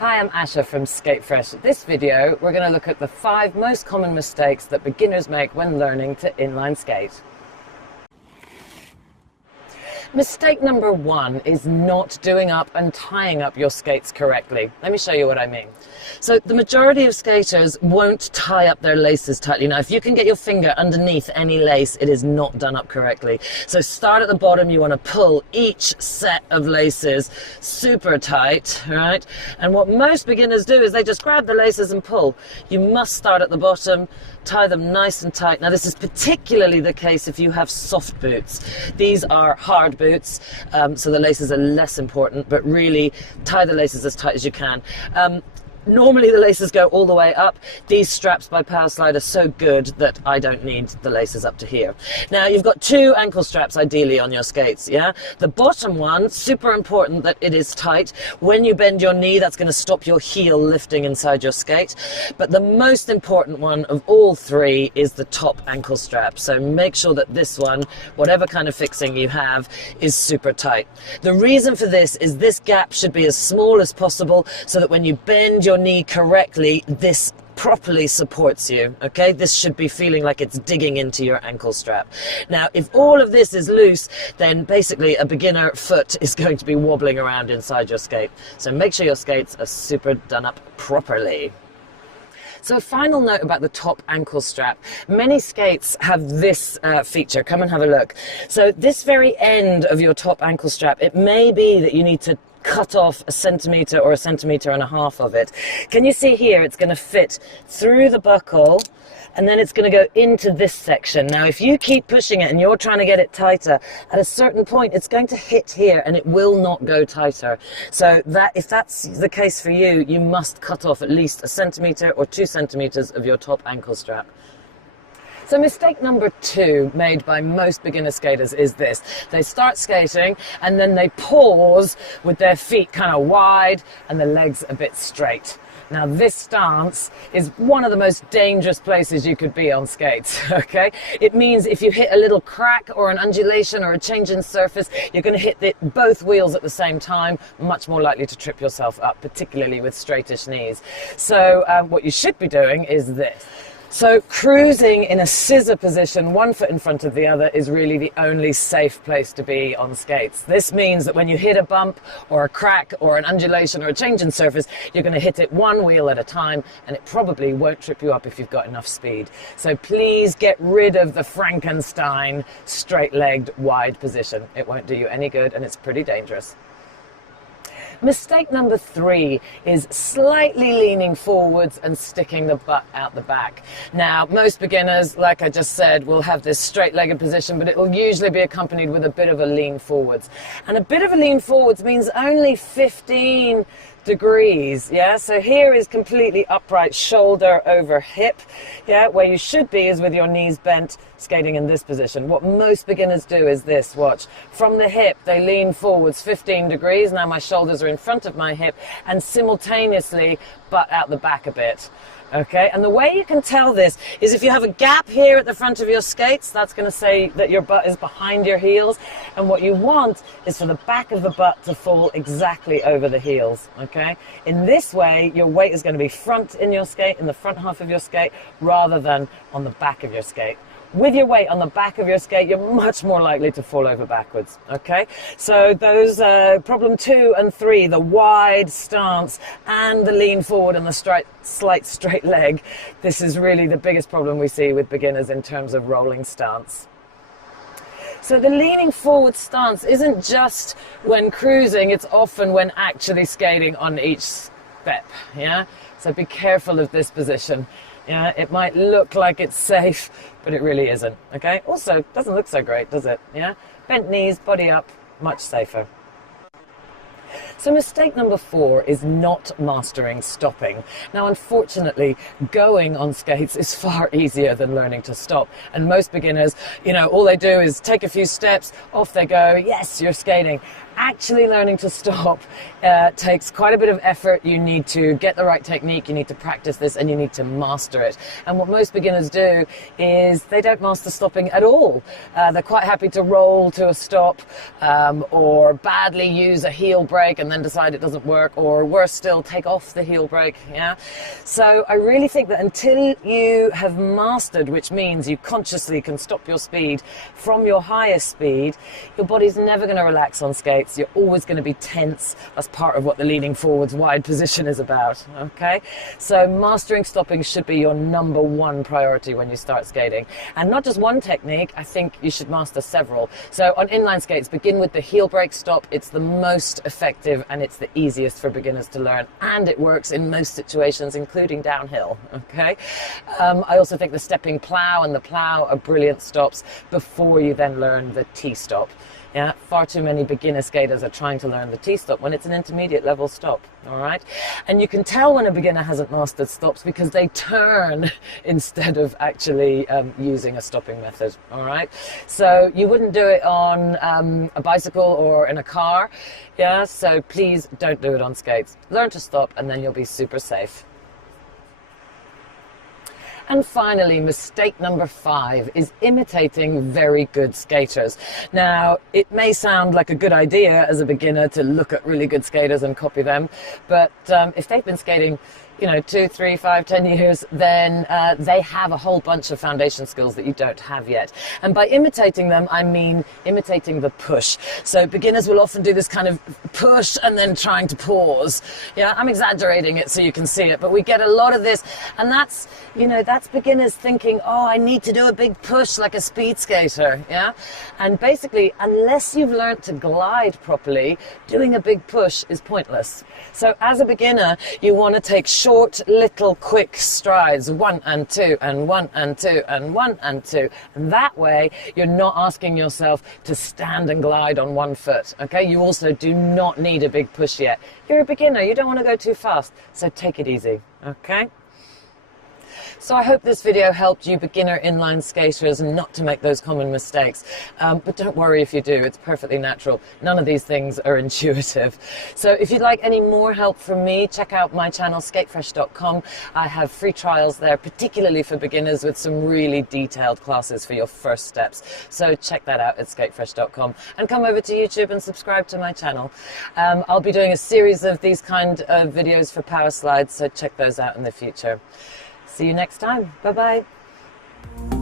Hi, I'm Asha from Skatefresh. In this video, we're going to look at the 5 most common mistakes that beginners make when learning to inline skate. Mistake number 1 is not doing up and tying up your skates correctly. Let me show you what I mean. So the majority of skaters won't tie up their laces tightly. Now, if you can get your finger underneath any lace, it is not done up correctly. So start at the bottom. You want to pull each set of laces super tight, right? And what most beginners do is they just grab the laces and pull. You must start at the bottom, tie them nice and tight. Now, this is particularly the case if you have soft boots. These are hard boots, so the laces are less important, but really tie the laces as tight as you can. Normally the laces go all the way up. These straps by Powerslide are so good that I don't need the laces up to here. Now you've got 2 ankle straps ideally on your skates, yeah? The bottom one, super important that it is tight. When you bend your knee, that's going to stop your heel lifting inside your skate. But the most important one of all 3 is the top ankle strap. So make sure that this one, whatever kind of fixing you have, is super tight. The reason for this is this gap should be as small as possible so that when you bend your knee correctly, this properly supports you, okay? This should be feeling like it's digging into your ankle strap. Now, if all of this is loose, then basically a beginner foot is going to be wobbling around inside your skate. So make sure your skates are super done up properly. So a final note about the top ankle strap. Many skates have this feature. Come and have a look. So this very end of your top ankle strap, it may be that you need to cut off 1 centimeter or 1.5 centimeters of it. Can you see here? It's going to fit through the buckle and then it's going to go into this section. Now, if you keep pushing it and you're trying to get it tighter, at a certain point, it's going to hit here and it will not go tighter. So that, if that's the case for you, you must cut off at least 1 centimeter or 2 centimeters of your top ankle strap. So mistake number 2 made by most beginner skaters is this. They start skating and then they pause with their feet kind of wide and the legs a bit straight. Now, this stance is one of the most dangerous places you could be on skates, okay? It means if you hit a little crack or an undulation or a change in surface, you're going to hit both wheels at the same time, much more likely to trip yourself up, particularly with straightish knees. So what you should be doing is this. So cruising in a scissor position, 1 foot in front of the other, is really the only safe place to be on skates. This means that when you hit a bump or a crack or an undulation or a change in surface, you're going to hit it 1 wheel at a time, and it probably won't trip you up if you've got enough speed. So please get rid of the Frankenstein straight-legged wide position. It won't do you any good, and it's pretty dangerous. Mistake number 3 is slightly leaning forwards and sticking the butt out the back. Now, most beginners, like I just said, will have this straight-legged position, but it will usually be accompanied with a bit of a lean forwards. And a bit of a lean forwards means only 15 degrees, yeah? So here is completely upright, shoulder over hip, yeah? Where you should be is with your knees bent, skating in this position. What most beginners do is this, watch. From the hip, they lean forwards 15 degrees. Now my shoulders are in front of my hip, and simultaneously butt out the back a bit. Okay, and the way you can tell this is if you have a gap here at the front of your skates, that's going to say that your butt is behind your heels, and what you want is for the back of the butt to fall exactly over the heels, okay? In this way, your weight is going to be front in your skate, in the front half of your skate, rather than on the back of your skate. With your weight on the back of your skate, you're much more likely to fall over backwards, okay? So those problem 2 and 3, the wide stance and the lean forward and the slight straight leg, this is really the biggest problem we see with beginners in terms of rolling stance. So the leaning forward stance isn't just when cruising, it's often when actually skating on each step, yeah? So be careful of this position. Yeah, it might look like it's safe, but it really isn't, okay? Also, doesn't look so great, does it? Yeah? Bent knees, body up, much safer. So mistake number 4 is not mastering stopping. Now, unfortunately, going on skates is far easier than learning to stop. And most beginners, you know, all they do is take a few steps, off they go, yes, you're skating. actually learning to stop takes quite a bit of effort. You need to get the right technique, you need to practice this, and you need to master it. And what most beginners do is they don't master stopping at all. They're quite happy to roll to a stop, or badly use a heel brake and then decide it doesn't work, or worse still, take off the heel brake. Yeah. So I really think that until you have mastered, which means you consciously can stop your speed from your highest speed, your body's never going to relax on skates. You're always going to be tense. That's part of what the leaning forwards wide position is about. Okay, so mastering stopping should be your number one priority when you start skating, and not just one technique. I think you should master several. So on inline skates, begin with the heel brake stop. It's the most effective and it's the easiest for beginners to learn, and it works in most situations, including downhill. Okay, I also think the stepping plow and the plow are brilliant stops before you then learn the T-stop. Yeah, far too many beginner skaters are trying to learn the T-stop when it's an intermediate level stop, all right? And you can tell when a beginner hasn't mastered stops because they turn instead of actually using a stopping method, all right? So you wouldn't do it on a bicycle or in a car, yeah? So please don't do it on skates. Learn to stop and then you'll be super safe. And finally, mistake number 5 is imitating very good skaters. Now, it may sound like a good idea as a beginner to look at really good skaters and copy them, but if they've been skating 2, 3, 5, 10 years, then they have a whole bunch of foundation skills that you don't have yet. And by imitating them, I mean imitating the push. So beginners will often do this kind of push and then trying to pause. Yeah, I'm exaggerating it so you can see it, but we get a lot of this, and that's beginners thinking, oh, I need to do a big push like a speed skater. Yeah, and basically, unless you've learned to glide properly, doing a big push is pointless. So as a beginner, you want to take short, little, quick strides, 1 and 2 and 1 and 2 and 1 and 2. And that way, you're not asking yourself to stand and glide on one foot. Okay, you also do not need a big push yet. You're a beginner, you don't want to go too fast, so take it easy. Okay. So I hope this video helped you beginner inline skaters not to make those common mistakes. But don't worry if you do, it's perfectly natural. None of these things are intuitive. So if you'd like any more help from me, check out my channel, skatefresh.com. I have free trials there, particularly for beginners, with some really detailed classes for your first steps. So check that out at skatefresh.com, and come over to YouTube and subscribe to my channel. I'll be doing a series of these kind of videos for Powerslide, so check those out in the future. See you next time. Bye-bye.